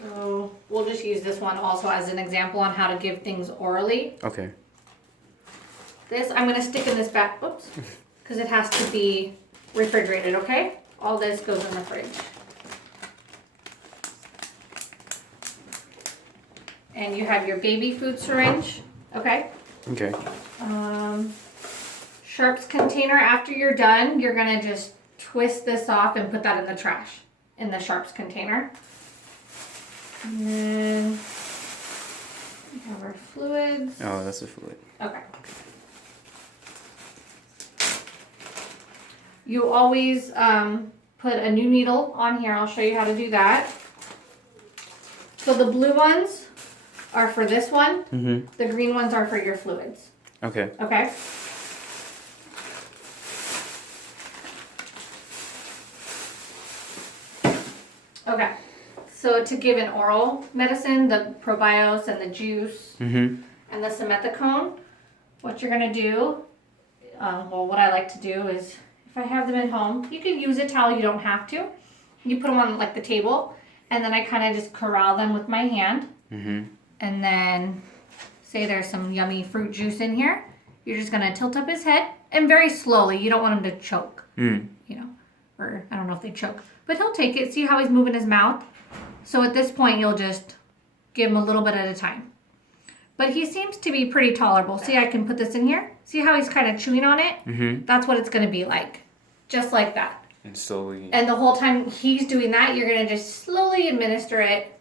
So we'll just use this one also as an example on how to give things orally. Okay. This, I'm going to stick in this back, oops, because it has to be refrigerated, okay? All this goes in the fridge. And you have your baby food syringe, okay? Okay. Sharps container, after you're done, you're going to just twist this off and put that in the trash, in the Sharps container. And then we have our fluids. Oh, that's a fluid. Okay. You always put a new needle on here. I'll show you how to do that. So the blue ones are for this one. Mm-hmm. The green ones are for your fluids. Okay. Okay? Okay. So to give an oral medicine, the Probios and the juice Mm-hmm. and the simethicone, what you're going to do, well, what I like to do is, if I have them at home, you can use a towel, you don't have to. You put them on like the table, and then I kind of just corral them with my hand. Mm-hmm. And then, say there's some yummy fruit juice in here, you're just going to tilt up his head, and very slowly, you don't want him to choke, you know, or I don't know if they choke. But he'll take it, see how he's moving his mouth? So at this point, you'll just give him a little bit at a time. But he seems to be pretty tolerable. See, I can put this in here. See how he's kind of chewing on it? Mm-hmm. That's what it's going to be like. Just like that. And slowly. And the whole time he's doing that, you're going to just slowly administer it.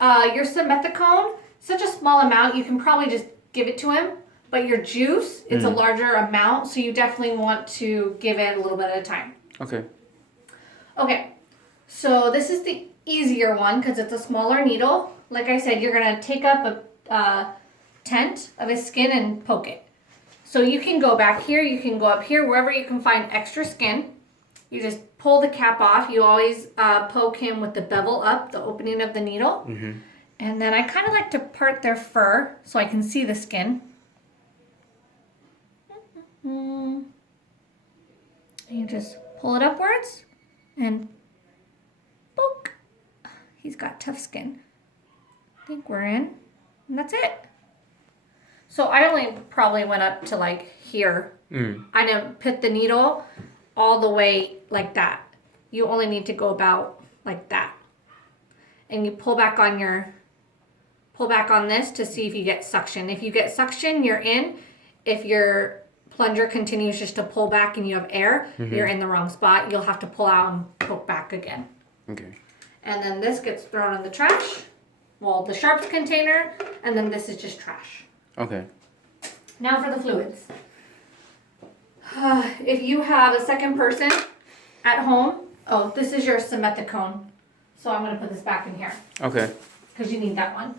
Your simethicone, such a small amount, you can probably just give it to him. But your juice, it's a larger amount, so you definitely want to give it a little bit at a time. Okay. Okay, so this is the easier one because it's a smaller needle. Like I said, you're going to take up a tent of his skin and poke it. So you can go back here, you can go up here, wherever you can find extra skin. You just pull the cap off. You always poke him with the bevel up, the opening of the needle. Mm-hmm. And then I kind of like to part their fur so I can see the skin. And you just pull it upwards and poke. He's got tough skin. I think we're in. And that's it. So I only probably went up to like here. I didn't put the needle all the way like that. You only need to go about like that. And you pull back on this to see if you get suction. If you get suction, you're in. If your plunger continues just to pull back and you have air, you're in the wrong spot. You'll have to pull out and poke back again. Okay. And then this gets thrown in the trash. Well, the Sharps container, and then this is just trash. Okay. Now for the fluids. If you have a second person at home, oh, this is your simethicone. So I'm going to put this back in here Okay. because you need that one.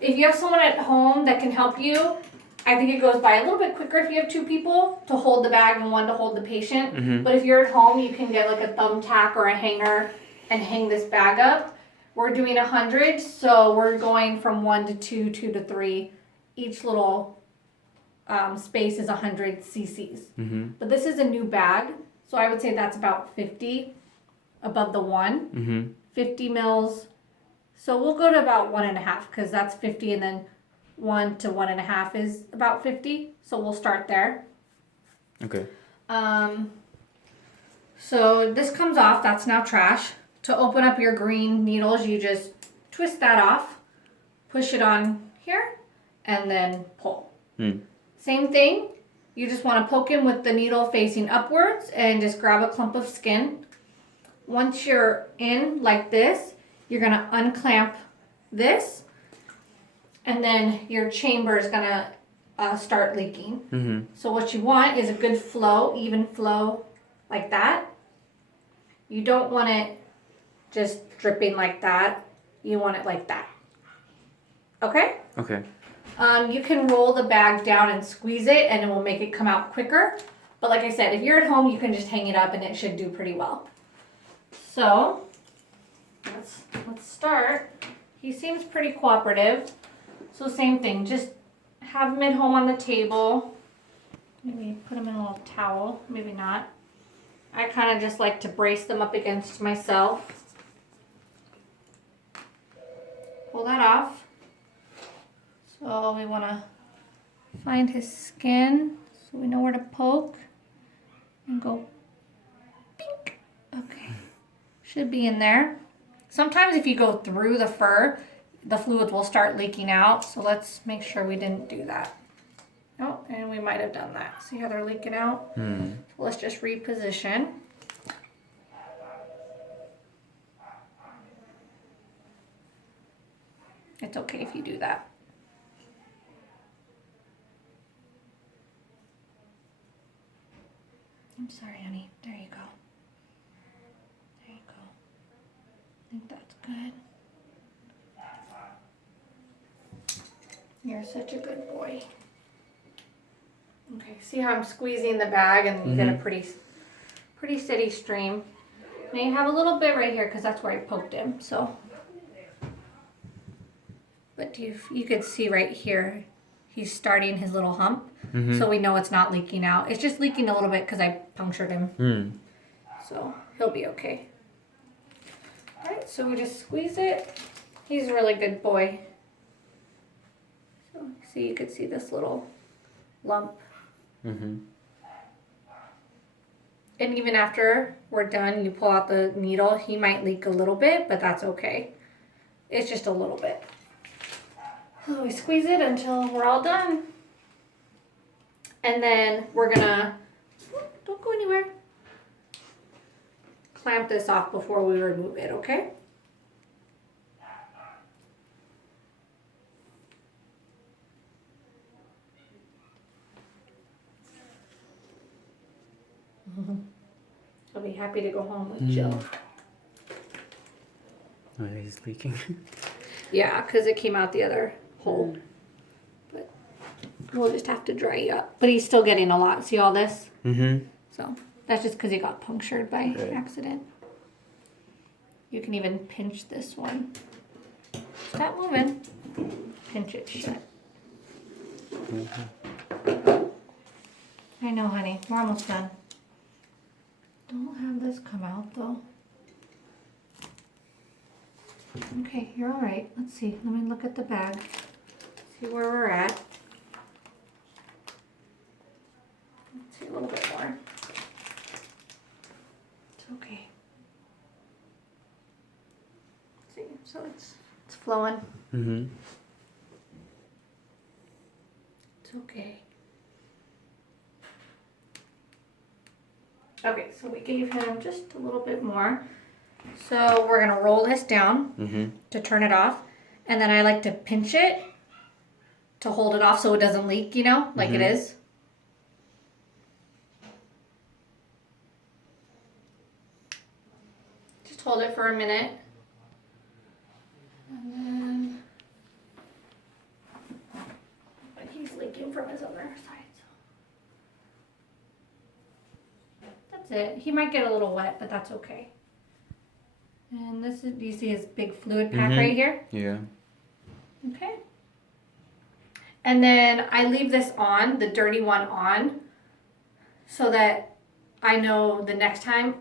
If you have someone at home that can help you, I think it goes by a little bit quicker if you have two people to hold the bag and one to hold the patient. Mm-hmm. But if you're at home, you can get like a thumbtack or a hanger and hang this bag up. We're doing 100, so we're going from 1 to 2, 2 to 3. Each little space is 100 cc's. Mm-hmm. But this is a new bag, so I would say that's about 50 above the 1. Mm-hmm. 50 mils. So we'll go to about 1.5 because that's 50, and then 1 to 1.5 is about 50. So we'll start there. Okay. So this comes off. That's now trash. To open up your green needles, you just twist that off, push it on here, and then pull. Same thing. You just want to poke him with the needle facing upwards and just grab a clump of skin. Once you're in like this, you're going to unclamp this, and then your chamber is going to start leaking. Mm-hmm. So what you want is a good flow, even flow like that. You don't want it just dripping like that. You want it like that. Okay? Okay. You can roll the bag down and squeeze it, and it will make it come out quicker. But like I said, if you're at home, you can just hang it up, and it should do pretty well. So let's start. He seems pretty cooperative. So same thing, just have him at home on the table. Maybe put him in a little towel, maybe not. I kind of just like to brace them up against myself. pull that off. So we want to find his skin so we know where to poke and go pink. Okay, should be in there. Sometimes if you go through the fur, the fluids will start leaking out. So let's make sure we didn't do that. Oh, and we might have done that. See how they're leaking out? So let's just reposition. It's okay if you do that. I'm sorry, honey. There you go. There you go. I think that's good. You're such a good boy. Okay, see how I'm squeezing the bag and you get a pretty steady stream. Now you have a little bit right here because that's where I poked him. So, but you could see right here, he's starting his little hump. So we know it's not leaking out. It's just leaking a little bit because I punctured him. So he'll be okay. All right, so we just squeeze it. He's a really good boy. So see, you could see this little lump. And even after we're done, you pull out the needle, he might leak a little bit, but that's okay. It's just a little bit. So we squeeze it until we're all done. And then we're gonna, don't go anywhere, clamp this off before we remove it, okay? I'll be happy to go home with Jill. Oh, he's leaking. Yeah, because it came out the other hole. But we'll just have to dry you up. But he's still getting a lot. See all this? So that's just because he got punctured by accident. You can even pinch this one. Stop moving. Pinch it shut. I know, honey. We're almost done. Don't have this come out, though. Okay, you're all right. Let's see. Let me look at the bag. See where we're at. Let's see a little bit more. It's okay. See, so it's flowing. It's okay. Okay, so we gave him just a little bit more. So we're gonna roll this down to turn it off. And then I like to pinch it to hold it off so it doesn't leak, you know, like it is. Just hold it for a minute. And then, but he's leaking from his other side. That's it. He might get a little wet, but that's okay. And this is, do you see his big fluid pack right here? Yeah. Okay. And then I leave this on, the dirty one on, so that I know the next time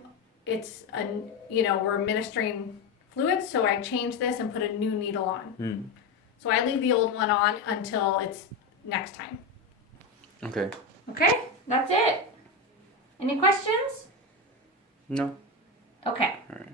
it's, we're administering fluids, so I change this and put a new needle on. So I leave the old one on until it's next time. Okay. Okay, that's it. Any questions? No. Okay. All right.